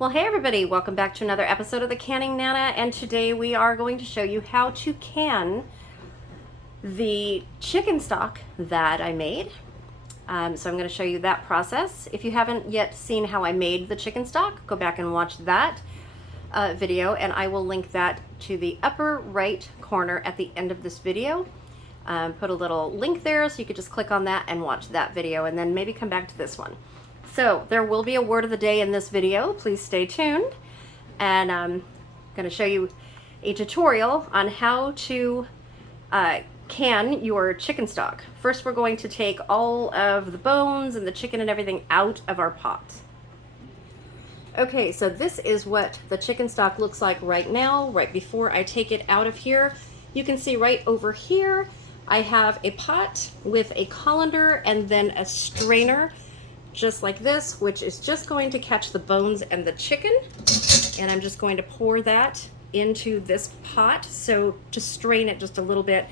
Well, hey everybody, welcome back to another episode of the Canning Nana, and today we are going to show you how to can the chicken stock that I made. So I'm going to show you that process. If you haven't yet seen how I made the chicken stock, go back and watch that video, and I will link that to the upper right corner at the end of this video. Put a little link there so you could just click on that and watch that video, and then maybe come back to this one. So there will be a word of the day in this video. Please stay tuned. And I'm going to show you a tutorial on how to can your chicken stock. First, we're going to take all of the bones and the chicken and everything out of our pot. Okay, so this is what the chicken stock looks like right now, right before I take it out of here. You can see right over here, I have a pot with a colander and then a strainer, just like this, which is just going to catch the bones and the chicken. And I'm just going to pour that into this pot, so to strain it just a little bit.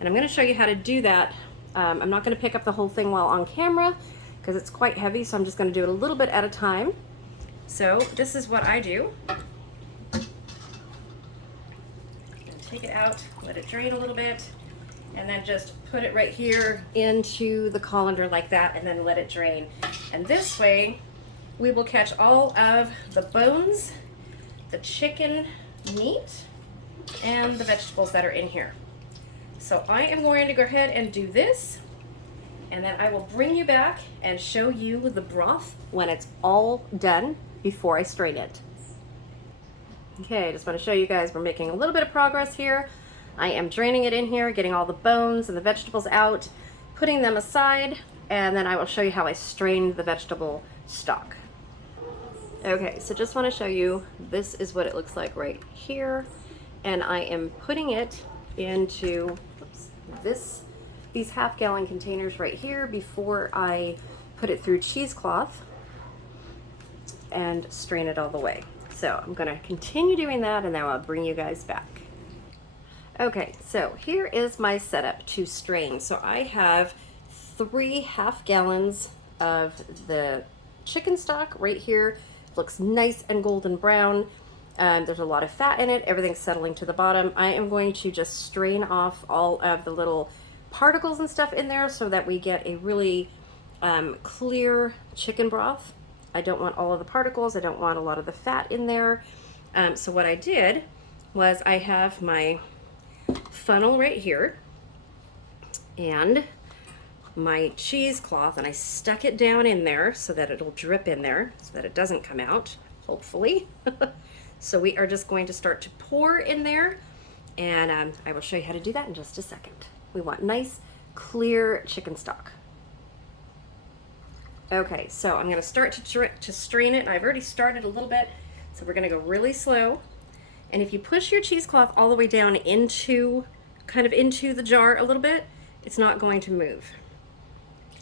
And I'm going to show you how to do that. I'm not going to pick up the whole thing while on camera because it's quite heavy, so I'm just going to do it a little bit at a time. So this is what I do. Take it out, let it drain a little bit, and then just put it right here into the colander like that, and then let it drain. And this way we will catch all of the bones, the chicken meat, and the vegetables that are in here. So I am going to go ahead and do this, and then I will bring you back and show you the broth when it's all done before I strain it. Okay, I just want to show you guys we're making a little bit of progress here. I am draining it in here, getting all the bones and the vegetables out, putting them aside, and then I will show you how I strain the vegetable stock. Okay, so just want to show you, this is what it looks like right here, and I am putting it into these half-gallon containers right here before I put it through cheesecloth and strain it all the way. So I'm going to continue doing that, and then I'll bring you guys back. Okay, so here is my setup to strain. So I have 3 half gallons of the chicken stock right here. Looks nice and golden brown. There's a lot of fat in it. Everything's settling to the bottom. I am going to just strain off all of the little particles and stuff in there so that we get a really clear chicken broth. I don't want all of the particles. I don't want a lot of the fat in there. So what I did was I have my funnel right here and my cheesecloth, and I stuck it down in there so that it'll drip in there so that it doesn't come out, hopefully. So we are just going to start to pour in there, and I will show you how to do that in just a second. We want nice clear chicken stock. Okay, so I'm going to start to strain it, and I've already started a little bit, so we're going to go really slow. And if you push your cheesecloth all the way down into the jar a little bit, it's not going to move.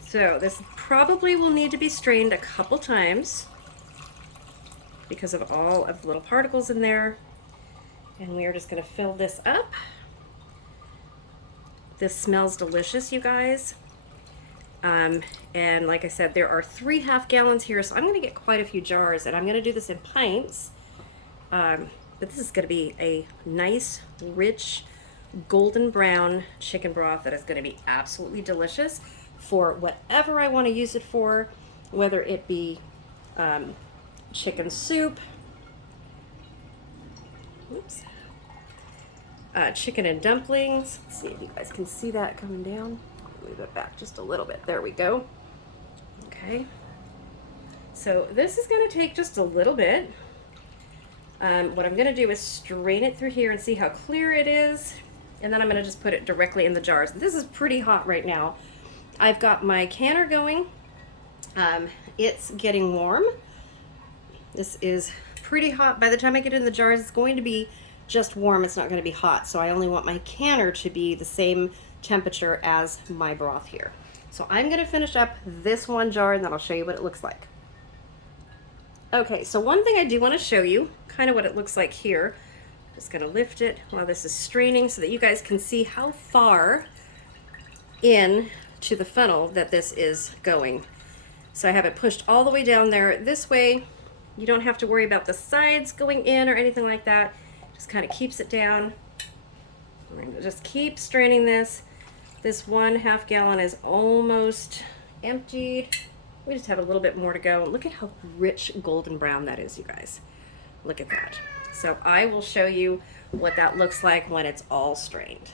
So this probably will need to be strained a couple times because of all of the little particles in there. And we are just going to fill this up. This smells delicious, you guys. And like I said, there are 3 half gallons here, so I'm going to get quite a few jars, and I'm going to do this in pints. But this is going to be a nice, rich, golden brown chicken broth that is going to be absolutely delicious for whatever I want to use it for, whether it be chicken soup, chicken and dumplings. Let's see if you guys can see that coming down. Move it back just a little bit. There we go. Okay. So this is going to take just a little bit. What I'm going to do is strain it through here and see how clear it is, and then I'm going to just put it directly in the jars. This is pretty hot right now. I've got my canner going. It's getting warm. This is pretty hot. By the time I get it in the jars, it's going to be just warm. It's not going to be hot, so I only want my canner to be the same temperature as my broth here. So I'm going to finish up this one jar, and then I'll show you what it looks like. Okay, so one thing I do want to show you, kind of what it looks like here. Just going to lift it while this is straining so that you guys can see how far in to the funnel that this is going. So I have it pushed all the way down there. This way You don't have to worry about the sides going in or anything like that. Just kind of keeps it down. We're going to just keep straining this. This 1/2 gallon is almost emptied. We just have a little bit more to go. Look at how rich golden brown that is, you guys. Look at that. So I will show you what that looks like when it's all strained.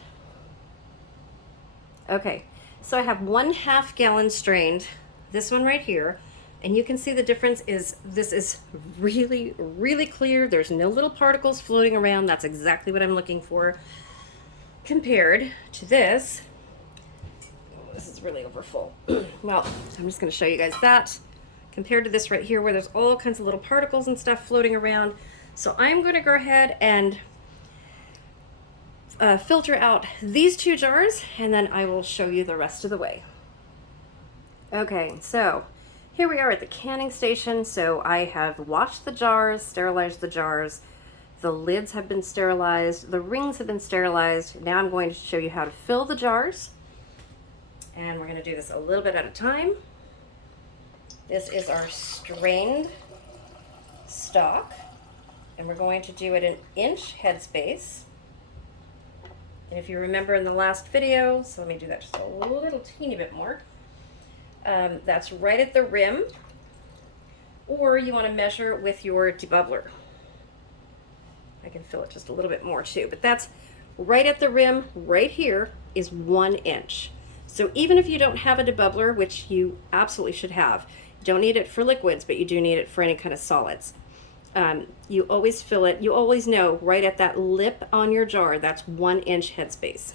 Okay, so I have 1/2 gallon strained, this one right here, and you can see the difference is this is really, really clear. There's no little particles floating around. That's exactly what I'm looking for. Compared to this, oh, this is really over full. Well, I'm just gonna show you guys that. Compared to this right here where there's all kinds of little particles and stuff floating around. So I'm gonna go ahead and filter out these 2 jars, and then I will show you the rest of the way. Okay, so here we are at the canning station. So I have washed the jars, sterilized the jars. The lids have been sterilized. The rings have been sterilized. Now I'm going to show you how to fill the jars. And we're going to do this a little bit at a time. This is our strained stock. And we're going to do it an inch headspace. And if you remember in the last video, so let me do that just a little teeny bit more. That's right at the rim, or you want to measure with your debubbler. I can fill it just a little bit more too, but that's right at the rim. Right here is 1 inch. So even if you don't have a debubbler, which you absolutely should have, you don't need it for liquids, but you do need it for any kind of solids. You always fill it, you always know right at that lip on your jar, that's 1 inch headspace.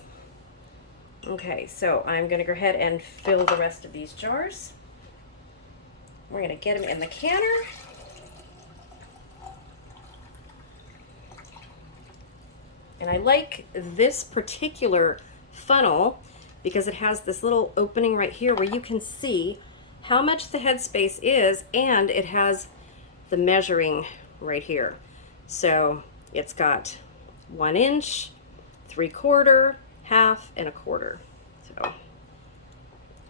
Okay, so I'm going to go ahead and fill the rest of these jars. We're going to get them in the canner. And I like this particular funnel because it has this little opening right here where you can see how much the headspace is, and it has the measuring right here. So it's got 1 inch, 3/4, half, and 1/4. So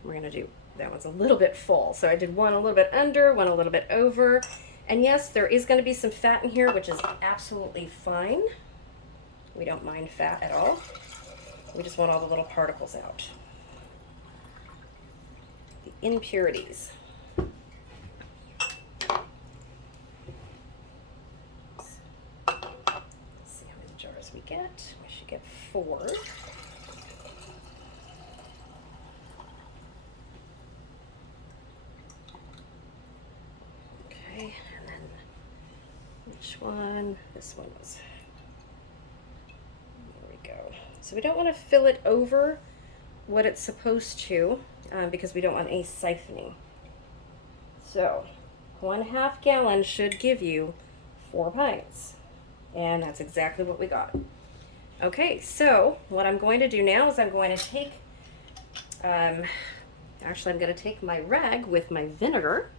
we're gonna do, that one's a little bit full. So I did one a little bit under, one a little bit over. And yes, there is gonna be some fat in here, which is absolutely fine. We don't mind fat at all. We just want all the little particles out. The impurities. Let's see how many jars we get. We should get 4. Okay, and then which one? This one was. So we don't want to fill it over what it's supposed to because we don't want any siphoning. So 1/2 gallon should give you 4 pints. And that's exactly what we got. Okay, so what I'm going to do now is I'm going to take, actually I'm going to take my rag with my vinegar.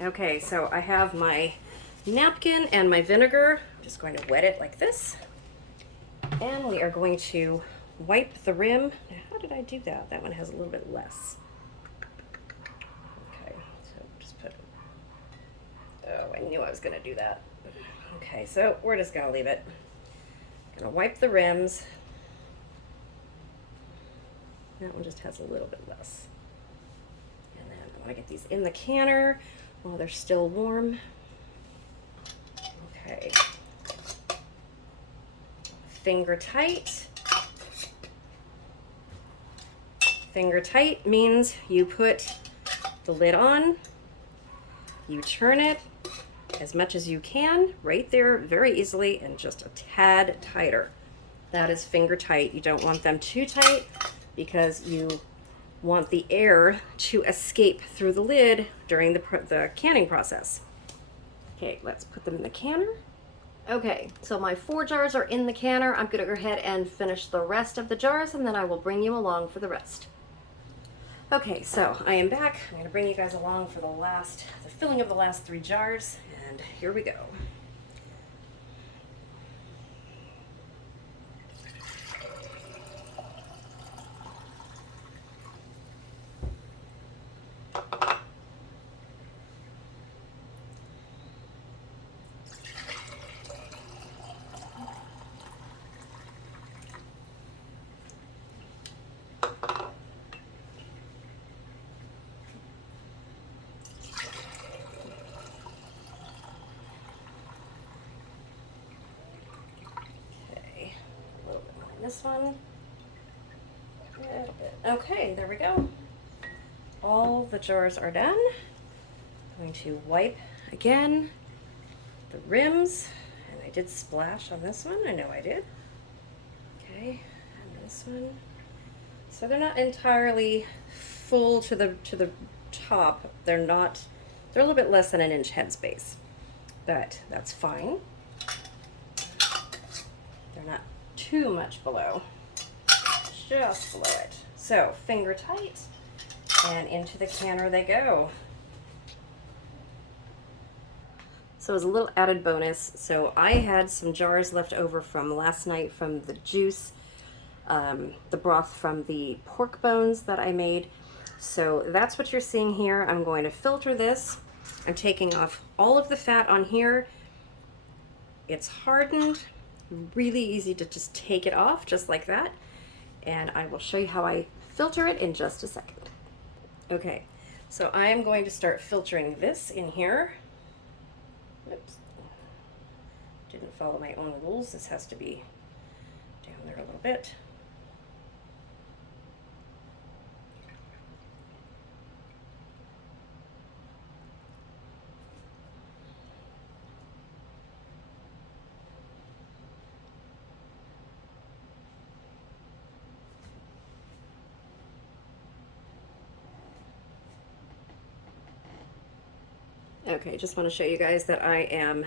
Okay, so I have my napkin and my vinegar. I'm just going to wet it like this. And we are going to wipe the rim. Now, how did I do that? That one has a little bit less. Okay, so just put it. Oh, I knew I was going to do that. Okay, so we're just going to leave it. Going to wipe the rims. That one just has a little bit less. And then I want to get these in the canner while they're still warm. Okay. Finger tight. Finger tight means you put the lid on, you turn it as much as you can right there very easily and just a tad tighter. That is finger tight. You don't want them too tight because you want the air to escape through the lid during the canning process. Okay, let's put them in the canner. Okay, so my 4 jars are in the canner. I'm going to go ahead and finish the rest of the jars, and then I will bring you along for the rest. Okay, so I am back. I'm going to bring you guys along for the filling of the last 3 jars, and here we go. this one. Okay, there we go. All the jars are done. I'm going to wipe again the rims, and I did splash on this one. I know I did. Okay, and this one. So they're not entirely full to the top. They're a little bit less than an inch headspace, but that's fine. They're not too much below, just below it. So finger tight, and into the canner they go. So as a little added bonus, so I had some jars left over from last night from the juice, the broth from the pork bones that I made. So that's what you're seeing here. I'm going to filter this. I'm taking off all of the fat on here. It's hardened, really easy to just take it off just like that. And I will show you how I filter it in just a second. Okay, so I am going to start filtering this in here. Oops, didn't follow my own rules. This has to be down there a little bit. Okay, just want to show you guys that I am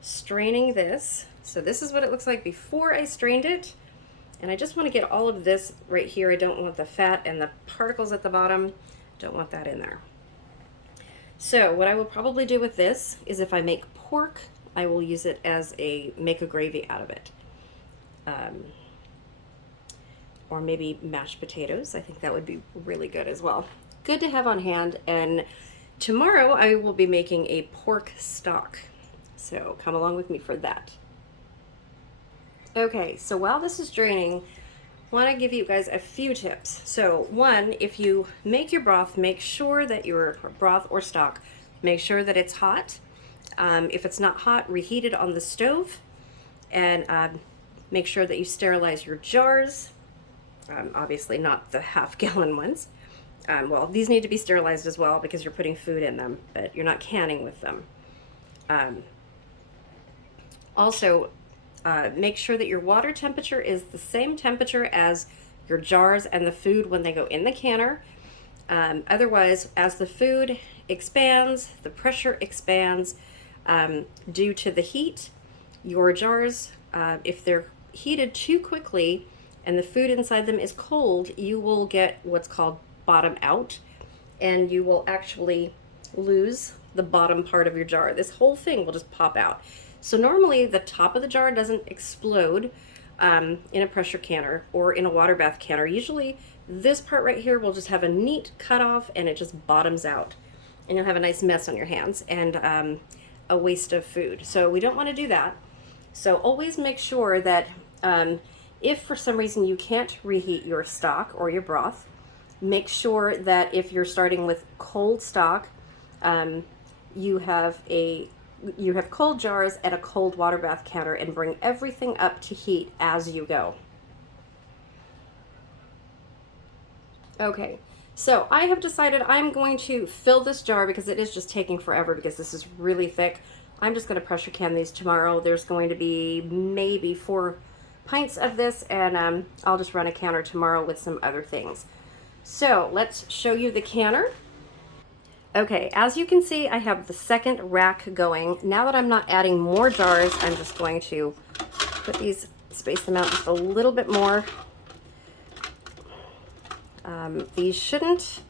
straining this. So this is what it looks like before I strained it. And I just want to get all of this right here. I don't want the fat and the particles at the bottom. Don't want that in there. So what I will probably do with this is if I make pork, I will use it as make a gravy out of it. Or maybe mashed potatoes. I think that would be really good as well. Good to have on hand. And tomorrow I will be making a pork stock, so come along with me for that. Okay, so while this is draining, I want to give you guys a few tips. So one, if you make your broth, make sure that your broth or stock, make sure that it's hot. If it's not hot, reheat it on the stove, and make sure that you sterilize your jars. Obviously not the half-gallon ones. Well, these need to be sterilized as well because you're putting food in them, but you're not canning with them. Also, make sure that your water temperature is the same temperature as your jars and the food when they go in the canner. Otherwise, as the food expands, the pressure expands due to the heat. Your jars, if they're heated too quickly and the food inside them is cold, you will get what's called bottom out, and you will actually lose the bottom part of your jar. This whole thing will just pop out. So normally the top of the jar doesn't explode in a pressure canner or in a water bath canner. Usually this part right here will just have a neat cutoff and it just bottoms out, and you'll have a nice mess on your hands and a waste of food. So we don't want to do that. So always make sure that if for some reason you can't reheat your stock or your broth, make sure that if you're starting with cold stock, you have cold jars and a cold water bath canner, and bring everything up to heat as you go. Okay, so I have decided I'm going to fill this jar because it is just taking forever because this is really thick. I'm just going to pressure can these tomorrow. There's going to be maybe 4 pints of this, and I'll just run a canner tomorrow with some other things. So let's show you the canner. Okay, as you can see, I have the second rack going. Now that I'm not adding more jars, I'm just going to put these, space them out just a little bit more. These shouldn't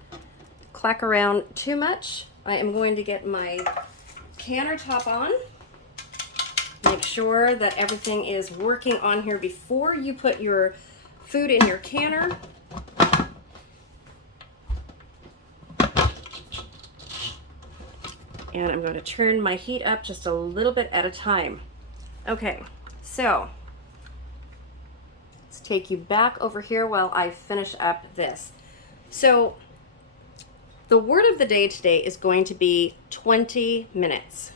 clack around too much. I am going to get my canner top on. Make sure that everything is working on here before you put your food in your canner. And I'm going to turn my heat up just a little bit at a time. Okay, so let's take you back over here while I finish up this. So the word of the day today is going to be 20 minutes.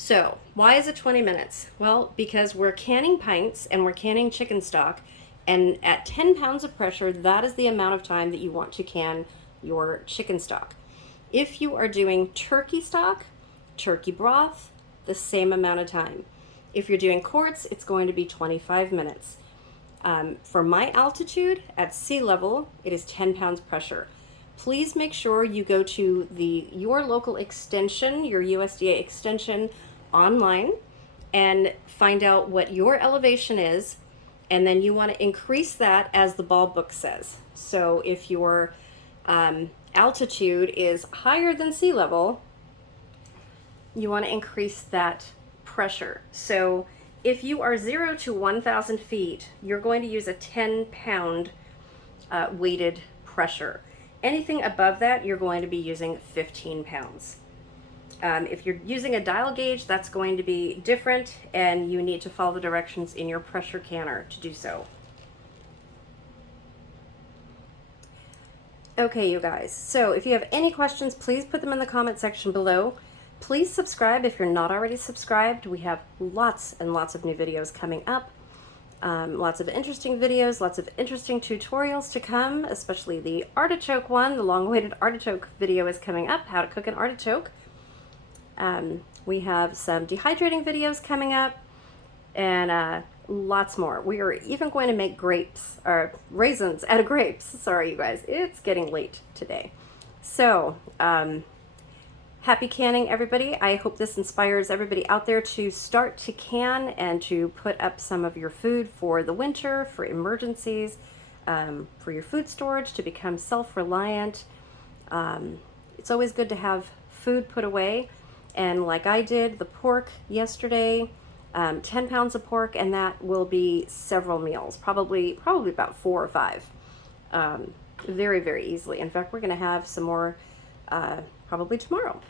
So why is it 20 minutes? Well, because we're canning pints and we're canning chicken stock, and at 10 pounds of pressure, that is the amount of time that you want to can your chicken stock. If you are doing turkey stock, turkey broth, the same amount of time. If you're doing quarts, it's going to be 25 minutes. For my altitude at sea level, it is 10 pounds pressure. Please make sure you go to your local extension, your USDA extension online, and find out what your elevation is, and then you want to increase that as the ball book says. So if your altitude is higher than sea level, you want to increase that pressure. So if you are 0 to 1,000 feet, you're going to use a 10-pound weighted pressure. Anything above that, you're going to be using 15 pounds. If you're using a dial gauge, that's going to be different, and you need to follow the directions in your pressure canner to do so. Okay, you guys, so if you have any questions, please put them in the comment section below. Please subscribe if you're not already subscribed. We have lots and lots of new videos coming up. Lots of interesting videos, lots of interesting tutorials to come, especially the artichoke one. The long-awaited artichoke video is coming up, how to cook an artichoke. We have some dehydrating videos coming up, and lots more. We are even going to make raisins out of grapes. Sorry, you guys, it's getting late today. So, happy canning, everybody. I hope this inspires everybody out there to start to can and to put up some of your food for the winter, for emergencies, for your food storage, to become self-reliant. It's always good to have food put away. And like I did, the pork yesterday, 10 pounds of pork, and that will be several meals, probably about 4 or 5, very, very easily. In fact, we're going to have some more probably tomorrow.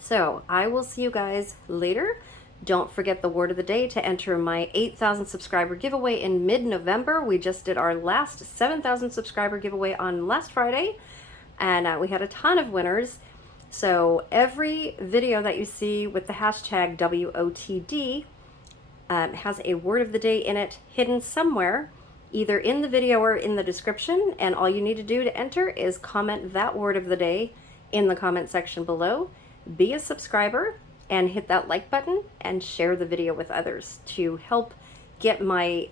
So I will see you guys later. Don't forget the word of the day to enter my 8,000 subscriber giveaway in mid-November. We just did our last 7,000 subscriber giveaway on last Friday, and we had a ton of winners. So every video that you see with the hashtag WOTD has a word of the day in it, hidden somewhere, either in the video or in the description, and all you need to do to enter is comment that word of the day in the comment section below, be a subscriber, and hit that like button and share the video with others to help get my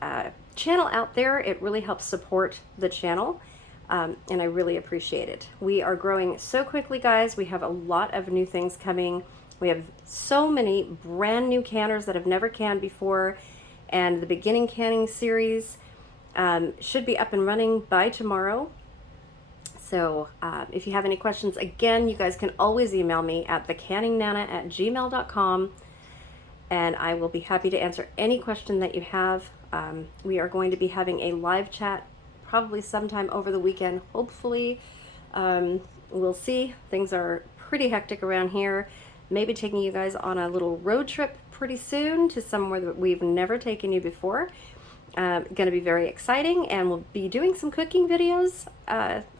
channel out there. It really helps support the channel, and I really appreciate it. We are growing so quickly, guys. We have a lot of new things coming. We have so many brand new canners that have never canned before, and the beginning canning series should be up and running by tomorrow. So if you have any questions, again, you guys can always email me at thecanningnana@gmail.com, and I will be happy to answer any question that you have. We are going to be having a live chat probably sometime over the weekend, hopefully. We'll see. Things are pretty hectic around here. Maybe taking you guys on a little road trip pretty soon to somewhere that we've never taken you before. Going to be very exciting, and we'll be doing some cooking videos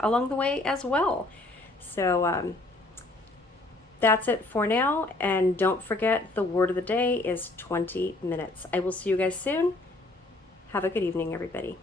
along the way as well. So that's it for now, and don't forget the word of the day is 20 minutes. I will see you guys soon. Have a good evening, everybody.